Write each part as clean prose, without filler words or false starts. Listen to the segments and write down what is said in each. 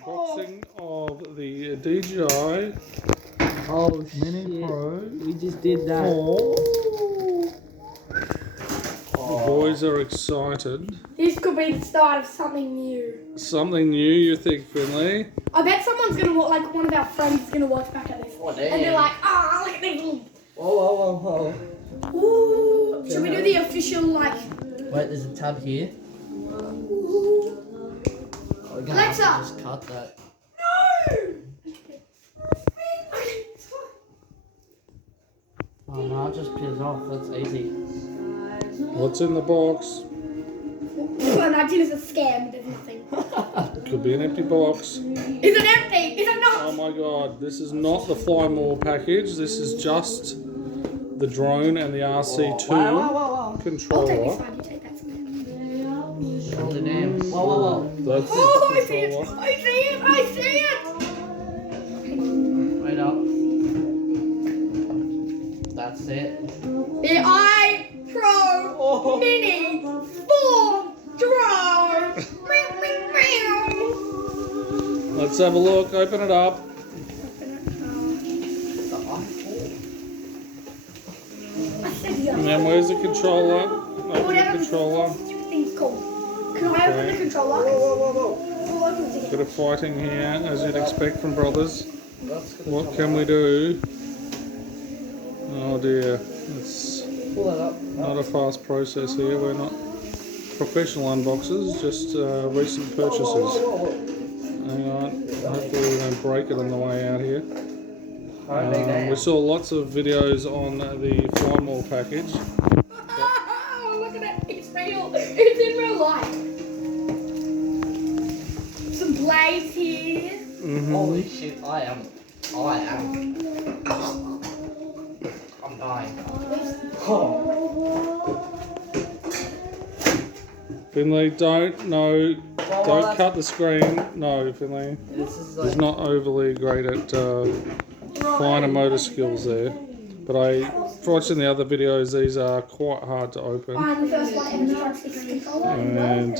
Unboxing of the DJI Mini Pro. We just did that. The boys are excited. This could be the start of something new. Something new, you think, Finley? I bet someone's gonna watch, like one of our friends is gonna watch back at this. Oh, damn. And they're like, ah, look at these little. Whoa. Ooh. Should we do the official, like. Wait, there's a tab here. Ooh. Oh, we're gonna Alexa. have to just cut that. No! Oh no, it just peels off. That's easy. What's in the box? Imagine it's a scam, there's nothing. Could be an empty box. Is it empty? Is it not? Oh my god, this is not the Fly More package. This is just the drone and the RC2 Whoa. controller. I'll take this one, you take that one. Oh, the damn. Whoa. That's Oh, the I see it! controller. I see it! Wait up. That's it. The Pro Mini 4 drone. Let's have a look. Open it up. And then where's the controller? Open the Whatever controller. thing's called. Can I open the controller? Whoa. Bit of fighting here, as you'd expect from brothers. What can we do? Oh dear. It's Pull that up. not a fast process here. We're not professional unboxers, just recent purchases. Hang on. Hopefully we don't break it on the way out here. We saw lots of videos on the Fly More package. Oh, look at it. It's real. It's in real life. Some blades here. Holy shit, I am. I'm dying. Oh. Finley, don't cut the screen. No, Finley. This is He's not overly great at finer motor skills there. But watching the other videos, these are quite hard to open. I'm the first one ever to touch this controller. And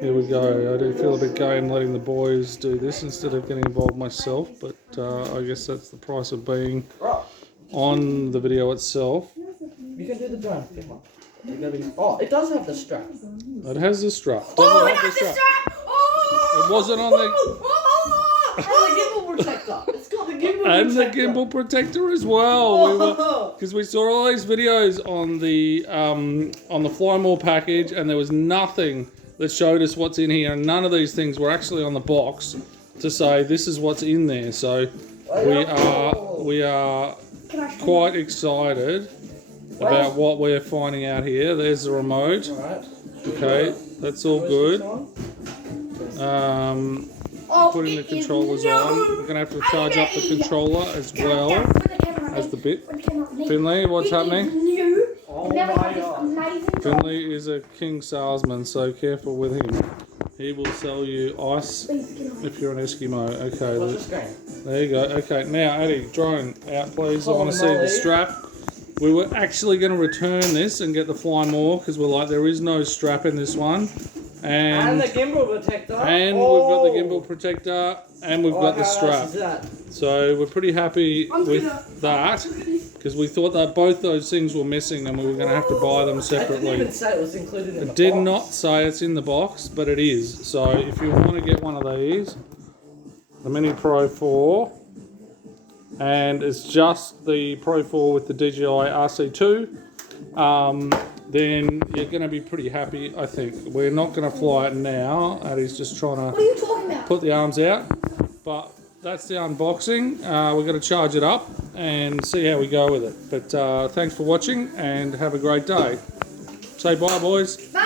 here we go. I do feel a bit gay in letting the boys do this instead of getting involved myself. But I guess that's the price of being on the video itself. You can do the drone. Oh, it does have the strap. It has the strap. Oh, it has the strap! Oh! It wasn't on the... And the gimbal protector. It's got the gimbal And the protector. gimbal protector as well. Because we saw all these videos on the Fly More package, and there was nothing that showed us what's in here. And none of these things were actually on the box to say this is what's in there. So we are quite excited about what we're finding out here. There's the remote. Okay, that's all good. Putting the controllers on. We're going to have to charge up the controller as well as the bit. Finley, what's happening? Oh my god. Finley is a king salesman, so careful with him. He will sell you ice if you're an Eskimo. Okay, there you go. Okay, now Eddie, drone out please. I want to see the strap. We were actually going to return this and get the Fly More because we're like, there is no strap in this one. And the gimbal protector. And we've got the gimbal protector and we've got the strap. So we're pretty happy with that because we thought that both those things were missing and we were going to have to buy them separately. It didn't even say it was included in the box. It did not say it's in the box, but it is. So if you want to get one of these, the Mini Pro 4, and it's just the Pro 4 with the DJI RC2, then you're going to be pretty happy, I think. We're not going to fly it now. Addie's just trying What are you talking about? to put the arms out. But that's the unboxing. We're going to charge it up and see how we go with it. But thanks for watching and have a great day. Say bye, boys. Bye.